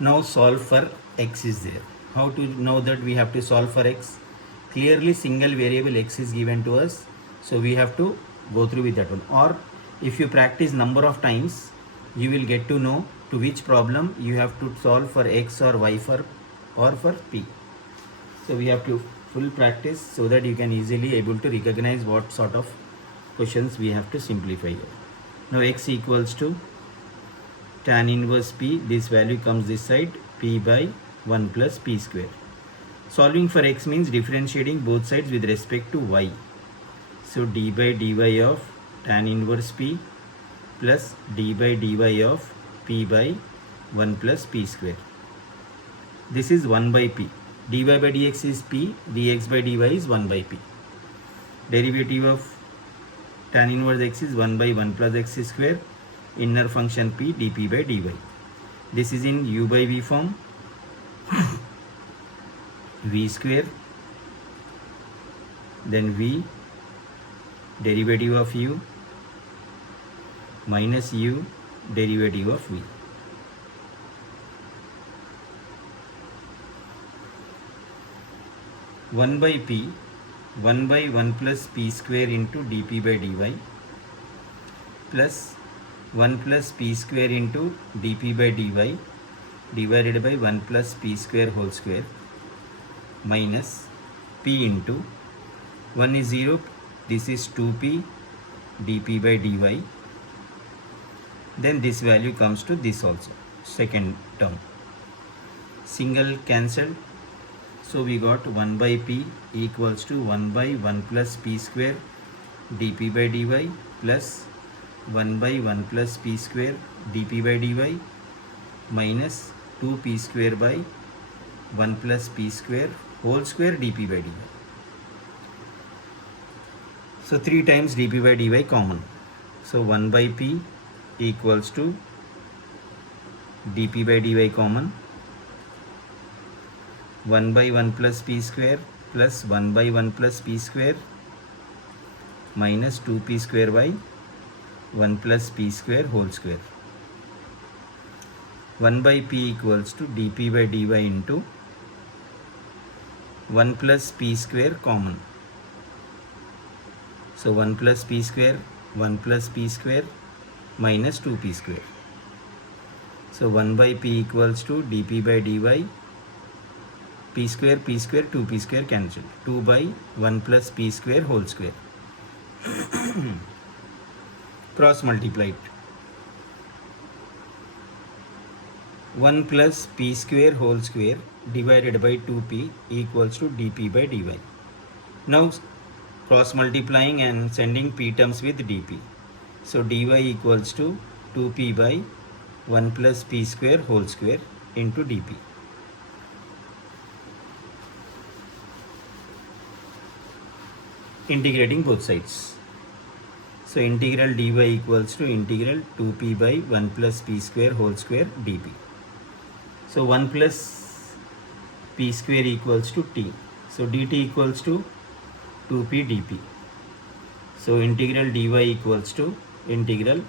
Now solve for x is there. How to know that we have to solve for x? Clearly single variable x is given to us, so we have to go through with that one. Or if you practice number of times, you will get to know to which problem you have to solve for x or y or for p. So we have to full practice so that you can easily able to recognize what sort of questions we have to simplify here. Now x equals to tan inverse p, this value comes this side, p by 1 plus p square. Solving for x means differentiating both sides with respect to y. So d by dy of tan inverse p plus d by dy of p by 1 plus p square. This is 1 by p. dy by dx is p, dx by dy is 1 by p. Derivative of tan inverse x is 1 by 1 plus x square, inner function p dp by dy. This is in u by v form, v square, then v derivative of u minus u derivative of v. One by p, 1 by 1 plus p square into dp by dy plus 1 plus p square into dp by dy divided by 1 plus p square whole square minus p into 1 is 0, this is 2p dp by dy, then this value comes to this also, second term. Single cancelled, so we got 1 by p equals to 1 by 1 plus p square dp by dy plus 1 by 1 plus p square dp by dy minus 2p square by 1 plus p square whole square dp by dy. So 3 times dp by dy common. So 1 by p equals to dp by dy common, 1 by 1 plus p square plus 1 by 1 plus p square minus 2p square by 1 plus p square whole square. 1 by p equals to dp by dy into 1 plus p square common. So 1 plus p square, 1 plus p square minus 2p square. So 1 by p equals to dp by dy, p square, 2p square cancelled, 2 by 1 plus p square whole square. Cross multiplied. 1 plus p square whole square divided by 2p equals to dp by dy. Now cross multiplying and sending p terms with dp. So dy equals to 2p by 1 plus p square whole square into dp. Integrating both sides. So integral dy equals to integral 2p by 1 plus p square whole square dp. So 1 plus p square equals to t. So dt equals to 2p dp. So integral dy equals to integral,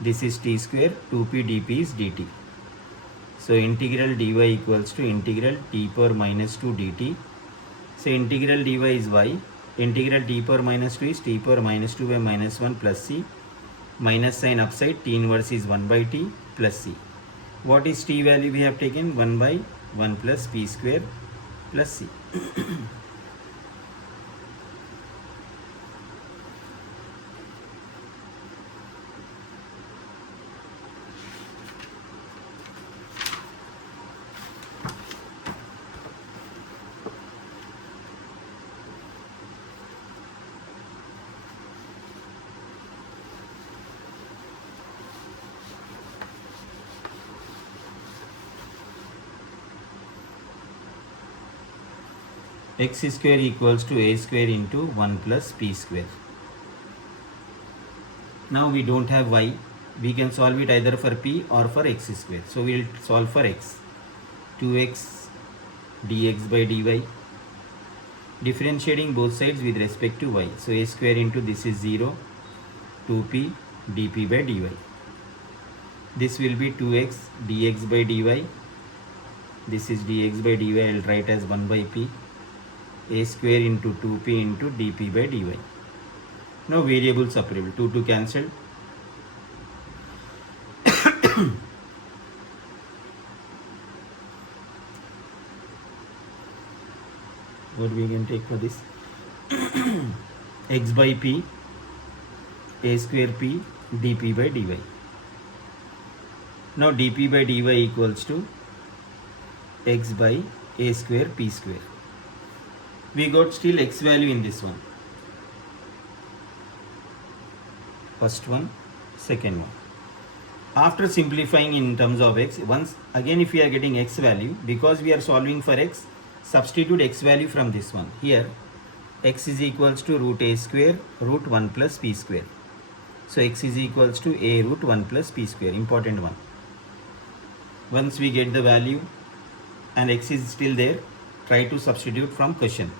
this is t square, 2p dp is dt. So integral dy equals to integral t power minus 2 dt. So integral dy is y. Integral t power minus 2 is t power minus 2 by minus 1 plus c. Minus sign upside, t inverse is 1 by t plus c. What is t value we have taken? 1 by 1 plus p square plus c. X square equals to a square into 1 plus p square. Now we don't have y, we can solve it either for p or for x square. So we will solve for x. 2x dx by dy, differentiating both sides with respect to y. So a square into this is 0, 2p dp by dy. This will be 2x dx by dy This is dx by dy. I will write as 1 by p a square into 2p into dp by dy. Now variables separable. 2 cancelled. What we can take for this? X by p a square p dp by dy. Now dp by dy equals to x by a square p square. We got still x value in this one. First one, second one. After simplifying in terms of x, once again if we are getting x value, because we are solving for x, substitute x value from this one. Here x is equals to root a square root 1 plus p square. So x is equals to a root 1 plus p square, important one. Once we get the value and x is still there, try to substitute from question.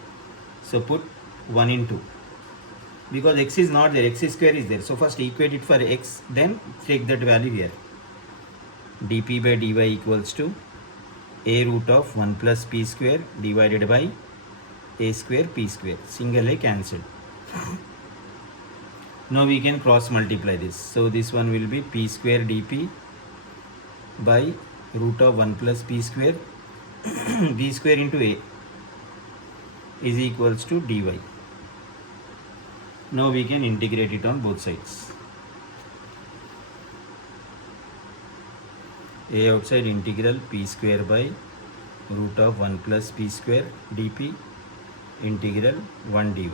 So put 1 in 2. Because x is not there, x square is there. So first equate it for x, then take that value here. dp by dy equals to a root of 1 plus p square divided by a square p square. Single a cancelled. Now we can cross multiply this. So this one will be p square dp by root of 1 plus p square b square into a is equals to dy. Now we can integrate it on both sides. A outside integral p square by root of 1 plus p square dp integral 1 dy.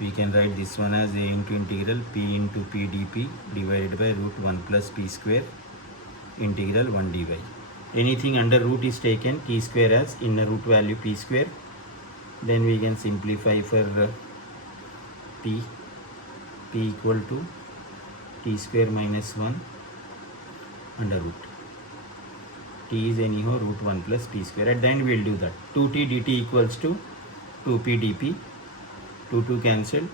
We can write this one as a into integral p into p dp divided by root 1 plus p square integral 1 dy. Anything under root is taken, t square as inner root value p square. Then we can simplify for p equal to t square minus 1 under root. T is anyhow root 1 plus p square. At the end we will do that. 2t dt equals to 2p dp. 2 cancelled.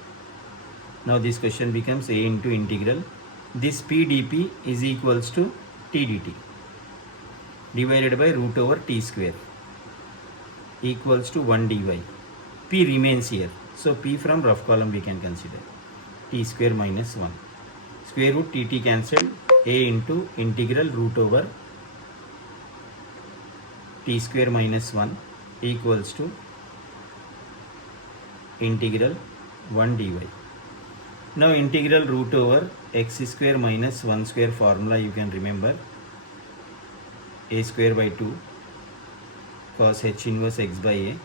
Now this question becomes a into integral. This p dp is equals to t dt divided by root over t square equals to 1 dy. P remains here. So p from rough column we can consider. T square minus 1. Square root tt cancelled. A into integral root over t square minus 1 equals to integral 1 dy. Now integral root over x square minus 1 square formula you can remember. A square by 2 cos h inverse x by a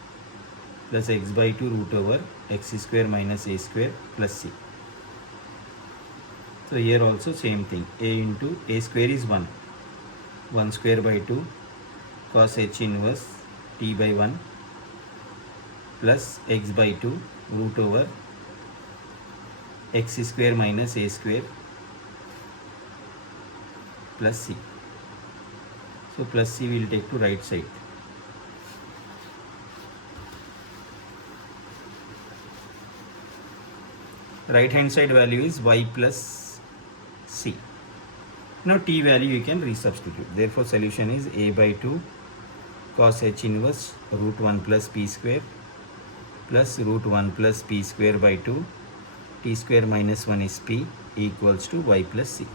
plus x by 2 root over x square minus a square plus c. So here also same thing. A into a square is 1. 1 square by 2 cos h inverse t by 1 plus x by 2 root over x square minus a square plus c. So plus c will take to right side. Right hand side value is y plus c. Now t value you can resubstitute. Therefore solution is a by 2 cos h inverse root 1 plus p square plus root 1 plus p square by 2 t square minus 1 is p equals to y plus c.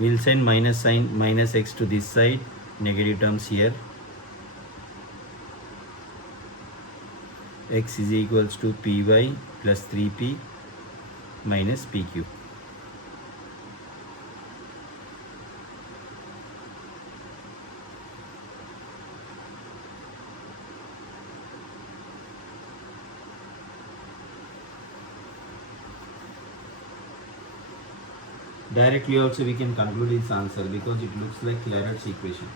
We'll send minus sign minus x to this side, negative terms here. x is equals to py plus 3p minus pq. Directly also we can conclude its answer because it looks like Clairaut's equation.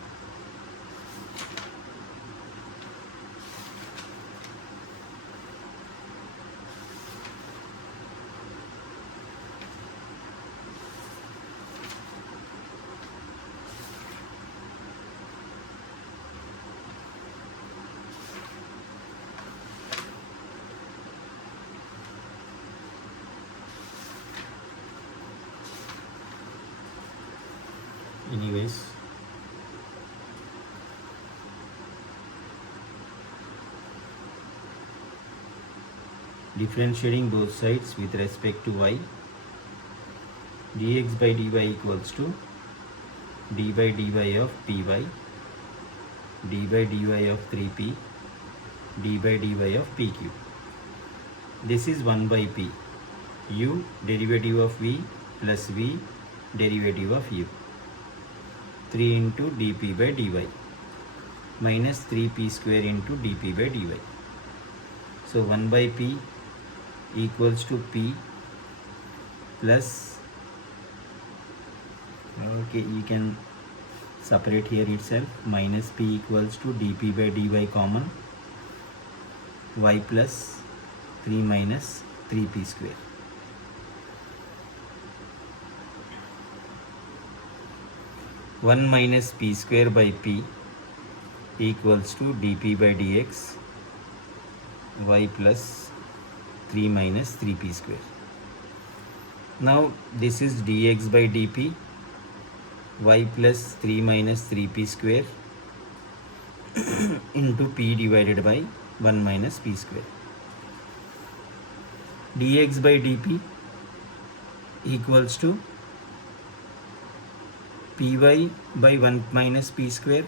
Anyways, differentiating both sides with respect to y, dx by dy equals to d by dy of py, d by dy of 3p, d by dy of pq. This is 1 by p, u derivative of v plus v derivative of u, 3 into dp by dy minus 3p square into dp by dy. So 1 by p equals to p plus, okay, you can separate here itself, minus p equals to dp by dy common, y plus 3 minus 3p square. One minus p square by p equals to dp by dx y plus 3 minus 3p square. Now this is dx by dp y plus 3 minus 3p square into p divided by 1 minus p square. Dx by dp equals to py by 1 minus p square,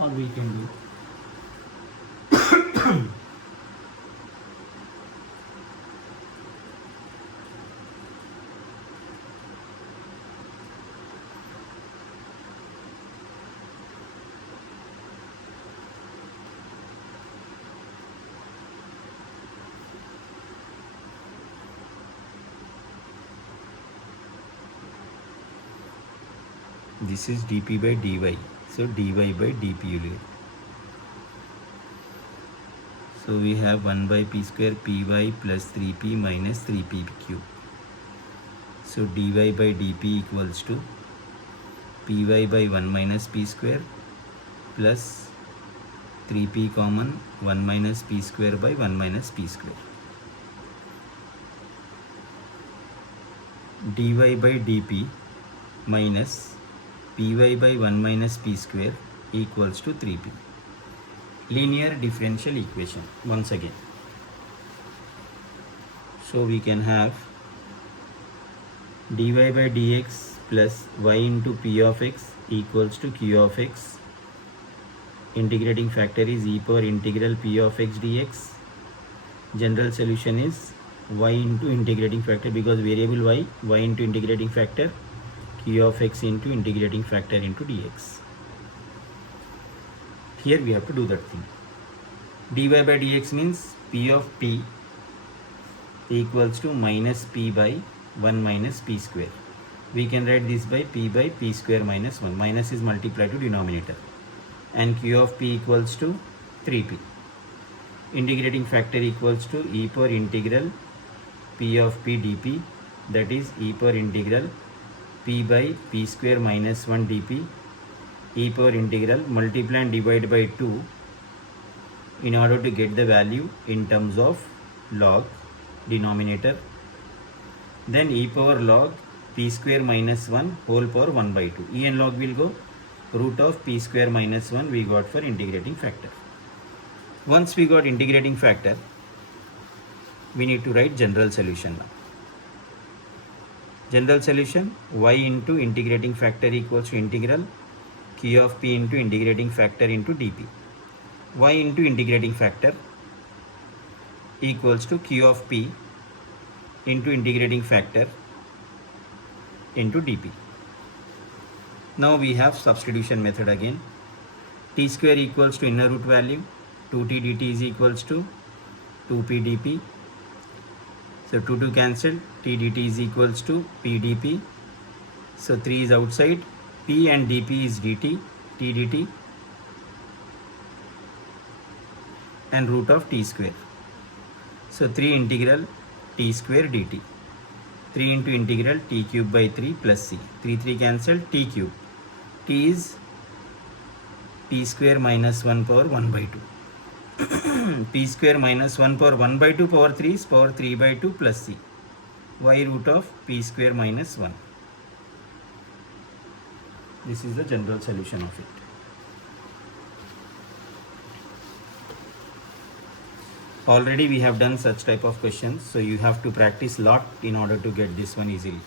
or we can do this is dp by dy, so dy by dp will get. So we have 1 by p square py plus 3p minus 3p cube. So dy by dp equals to py by 1 minus p square plus 3p common 1 minus p square by 1 minus p square. Dy by dp minus py by 1 minus p square equals to 3p. Linear differential equation once again. So we can have dy by dx plus y into p of x equals to q of x. Integrating factor is e power integral p of x dx. General solution is y into integrating factor, because variable y into integrating factor, q of x into integrating factor into dx. Here we have to do that thing. Dy by dx means p of p equals to minus p by 1 minus p square. We can write this by p square minus 1. Minus is multiplied to denominator. And q of p equals to 3p. Integrating factor equals to e power integral p of p dp, that is e power integral p by p square minus 1 dp, e power integral multiply and divide by 2 in order to get the value in terms of log denominator, then e power log p square minus 1 whole power 1 by 2. E and log will go, root of p square minus 1 we got for integrating factor. Once we got integrating factor, we need to write general solution now. General solution, y into integrating factor equals to integral q of p into integrating factor into dp. y into integrating factor equals to q of p into integrating factor into dp. Now we have substitution method again. T square equals to inner root value 2t dt is equals to 2p dp. So 2 cancel, t dt is equals to p dp. So 3 is outside, p and dp is dt, t dt, and root of t square. So 3 integral t square dt. 3 into integral t cube by 3 plus c. 3 cancel, t cube. T is p square minus 1 power 1 by 2. P square minus 1 power 1 by 2 power 3 is power 3 by 2 plus c. Y root of p square minus 1. This is the general solution of it. Already we have done such type of questions, so you have to practice lot in order to get this one easily.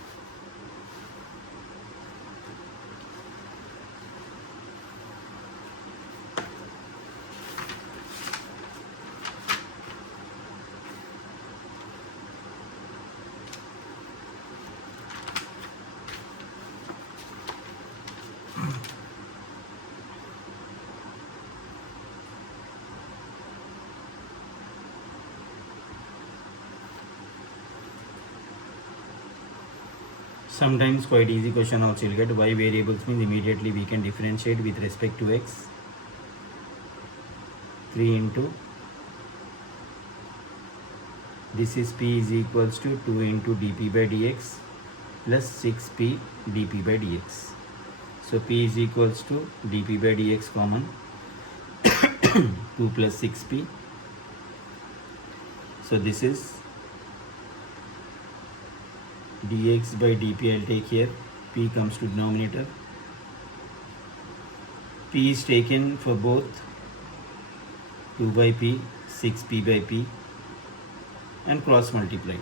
Sometimes quite easy question also you'll get. Y variables means immediately we can differentiate with respect to x. 3 into this is p is equals to 2 into dp by dx plus 6p dp by dx. So p is equals to dp by dx common 2 plus 6p. So this is dx by dp. I'll take here, p comes to denominator. P is taken for both, 2 by p, 6p by p, and cross multiplied.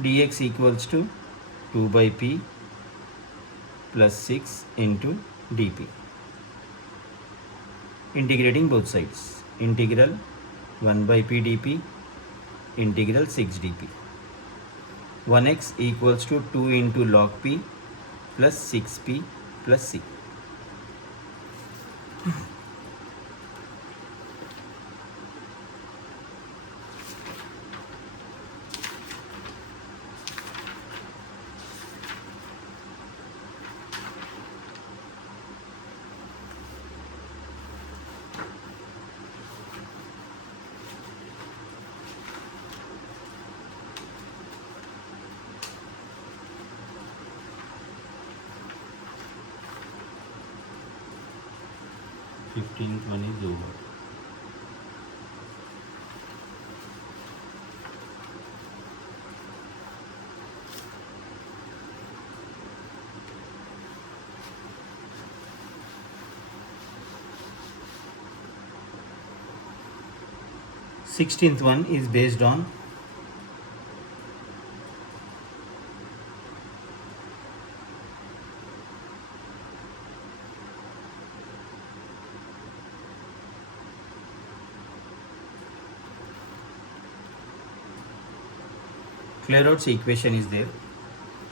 Dx equals to 2 by p plus 6 into dp. Integrating both sides. Integral 1 by p dp, integral 6 dp. 1x equals to 2 into log p plus 6p plus c. Fifteenth one is over. Sixteenth one is based on Clairaut's equation is there.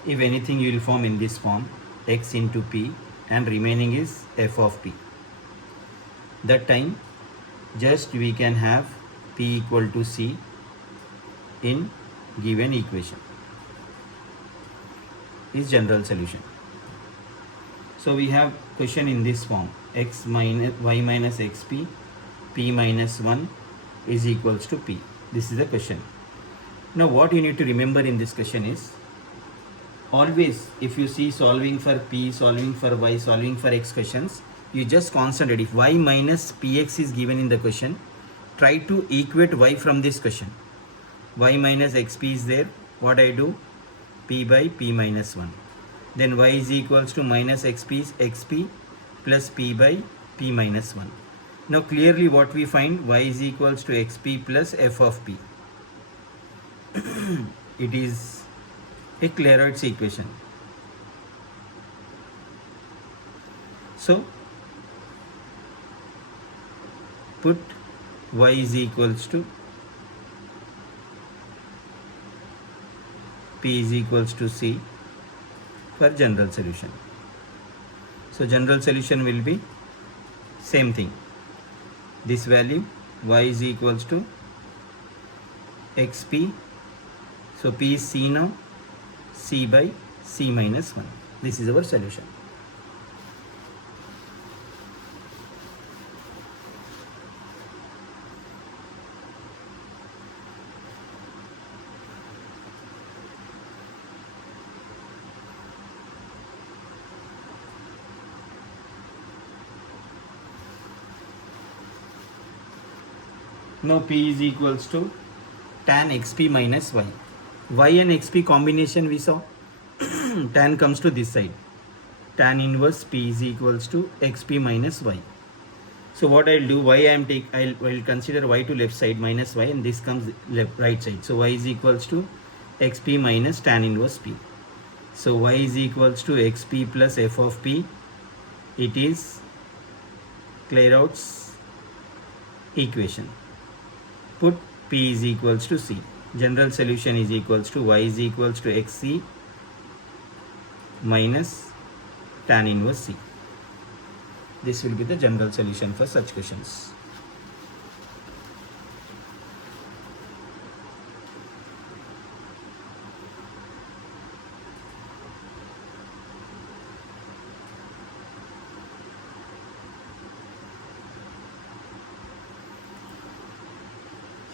If anything, you will form in this form, x into p and remaining is f of p. That time just we can have p equal to c in given equation is general solution. So we have question in this form, x minus y minus xp, p minus 1 is equals to p. This is the question. Now what you need to remember in this question is, always if you see solving for p, solving for y, solving for x questions, you just concentrate. If y minus px is given in the question, try to equate y from this question. Y minus xp is there. What I do? P by p minus 1. Then y is equals to minus xp is xp plus p by p minus 1. Now clearly what we find, y is equals to xp plus f of p. It is a Clairaut's equation. So put y is equals to p is equals to c for general solution. So general solution will be same thing. This value y is equals to xp. So p is c now, c by c minus 1. This is our solution. Now p is equals to tan xp minus y. Y and xp combination we saw. Tan comes to this side. Tan inverse p is equals to xp minus y. So what I'll do, y I'll consider y to left side minus y, and this comes left right side. So y is equals to xp minus tan inverse p. So y is equals to xp plus f of p. It is Clairaut's equation. Put p is equals to c. General solution is equals to y is equals to xc minus tan inverse c. This will be the general solution for such questions.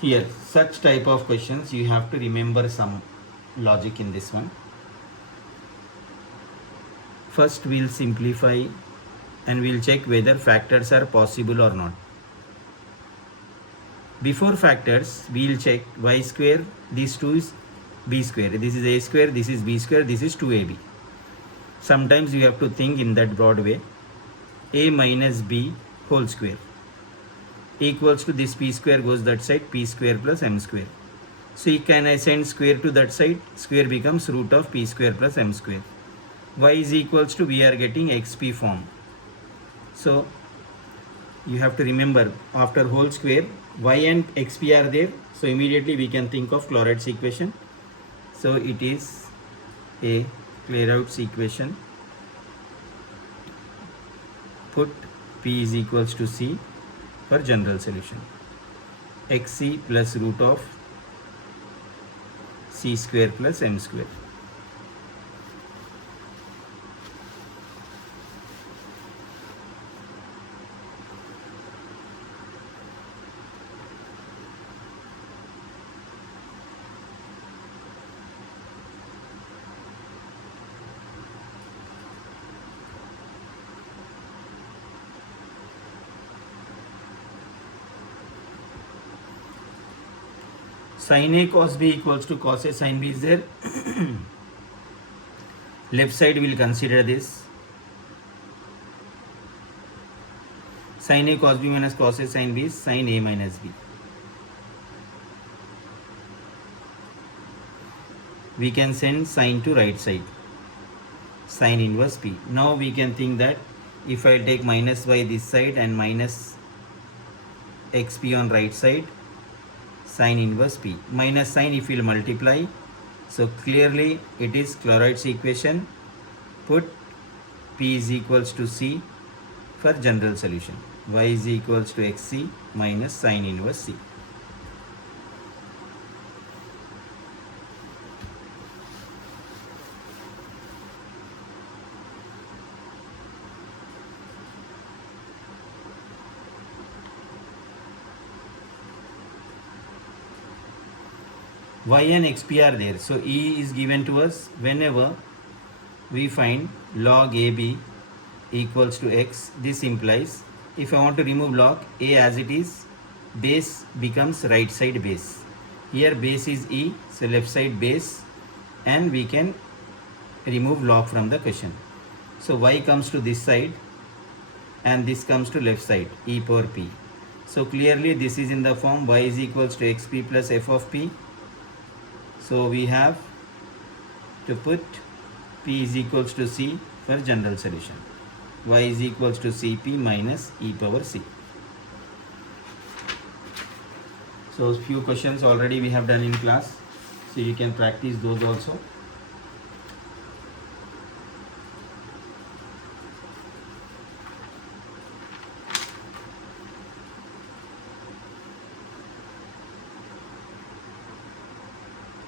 Here, such type of questions, you have to remember some logic in this one. First, we'll simplify and we'll check whether factors are possible or not. Before factors, we'll check y square, this 2 is b square, this is a square, this is b square, this is 2ab. Sometimes you have to think in that broad way. A minus b whole square equals to this p square goes that side, p square plus m square. So can I send square to that side? Square becomes root of p square plus m square. Y is equals to, we are getting xp form. So you have to remember, after whole square, y and xp are there. So immediately we can think of Clairaut's equation. So it is a Clairaut's equation. Put p is equals to c for general solution. Xc plus root of c square plus m square. Sin A cos B equals to cos A sin B is there. Left side we will consider this. Sin A cos B minus cos A sin B is sin A minus B. We can send sin to right side. Sin inverse P. Now we can think that if I take minus y this side and minus xp on right side, sin inverse p. Minus sign if you will multiply. So clearly it is Clairaut's equation. Put p is equals to c for general solution. Y is equals to xc minus sin inverse c. Y and xp are there. So E is given to us whenever we find log AB equals to x. This implies if I want to remove log A as it is, base becomes right side base. Here base is E, so left side base, and we can remove log from the question. So y comes to this side and this comes to left side, e power p. So clearly this is in the form y is equals to xp plus f of p. So we have to put p is equals to c for general solution. Y is equals to cp minus e power c. So few questions already we have done in class, so you can practice those also.